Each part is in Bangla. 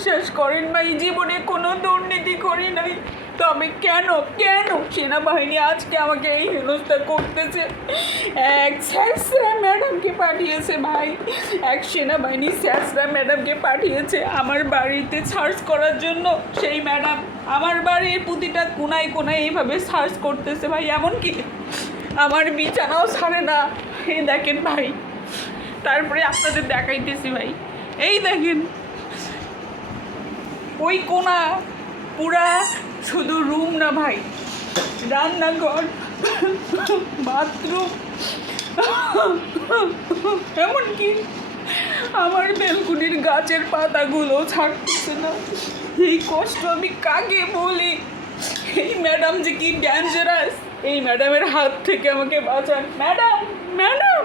বিশ্বাস করেন ভাই, জীবনে কোনো দুর্নীতি করি নাই, তবে কেন কেন সেনাবাহিনী আজকে আমাকে এই হেনস্থা করতেছে? এক স্যাসরা ম্যাডামকে পাঠিয়েছে ভাই, এক সেনাবাহিনী স্যাসরা ম্যাডামকে পাঠিয়েছে আমার বাড়িতে সার্চ করার জন্য। সেই ম্যাডাম আমার বাড়ির প্রতিটা কোনায় কোনায় এইভাবে সার্চ করতেছে ভাই, এমনকি আমার বিছানাও ছাড়ে না। এই দেখেন ভাই, তারপরে আপনাদের দেখাইতেছি ভাই, এই দেখেন ওই কোনা পুরা, শুধু রুম না ভাই, রান্নাঘর, বাথরুম, এমনকি আমার বেলকুনির গাছের পাতাগুলো ছাড়তেছে না। এই কষ্ট আমি কাকে বলি? এই ম্যাডাম যে কি ডেঞ্জারাস, এই ম্যাডামের হাত থেকে আমাকে বাঁচান ম্যাডাম, ম্যাডাম।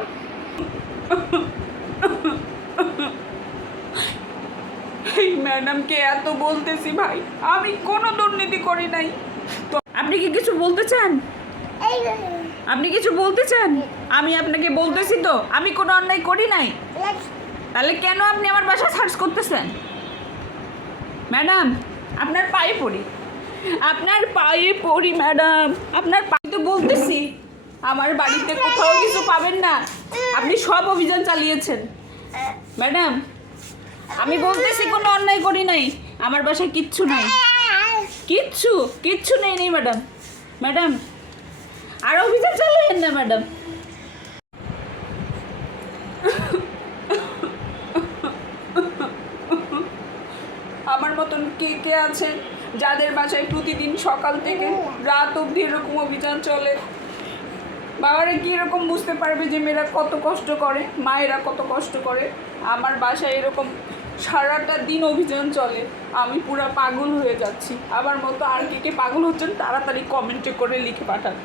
এই ম্যাডামকে এত বলতেছি ভাই, আমি কোনো দুর্নীতি করি নাই। তো আপনি কি কিছু বলতে চান? আপনি কিছু বলতে চান? আমি আপনাকে বলতেছি তো আমি কোনো অন্যায় করি নাই, তাহলে কেন আপনি আমার বাসা সার্চ করতেছেন? ম্যাডাম আপনার পায়ে পড়ি, আপনার পায়ে পড়ি ম্যাডাম, আপনার পায়ে তো বলতেছি আমার বাড়িতে কোথাও কিছু পাবেন না, আপনি সব অভিযান চালিয়েছেন। ম্যাডাম আমি বলতেছি কোনো অন্যায় করি নাই, আমার বাসায় কিচ্ছু নাই, কিচ্ছু কিচ্ছু নেই ম্যাডাম। ম্যাডাম আর অভিযান চালাইয়েন না ম্যাডাম। আমার মতন কে কে আছেন যাদের বাসায় প্রতিদিন সকাল থেকে রাত অবধি এরকম অভিযান চলে? বাবারা কি এরকম বুঝতে পারবে যে মেয়েরা কত কষ্ট করে, মায়েরা কত কষ্ট করে? আমার বাসায় এরকম সারাটা দিন অভিযান চলে, আমি পুরা পাগল হয়ে যাচ্ছি। আমার মতো আর কে কে পাগল হচ্ছেন তাড়াতাড়ি কমেন্টে করে লিখে পাঠান।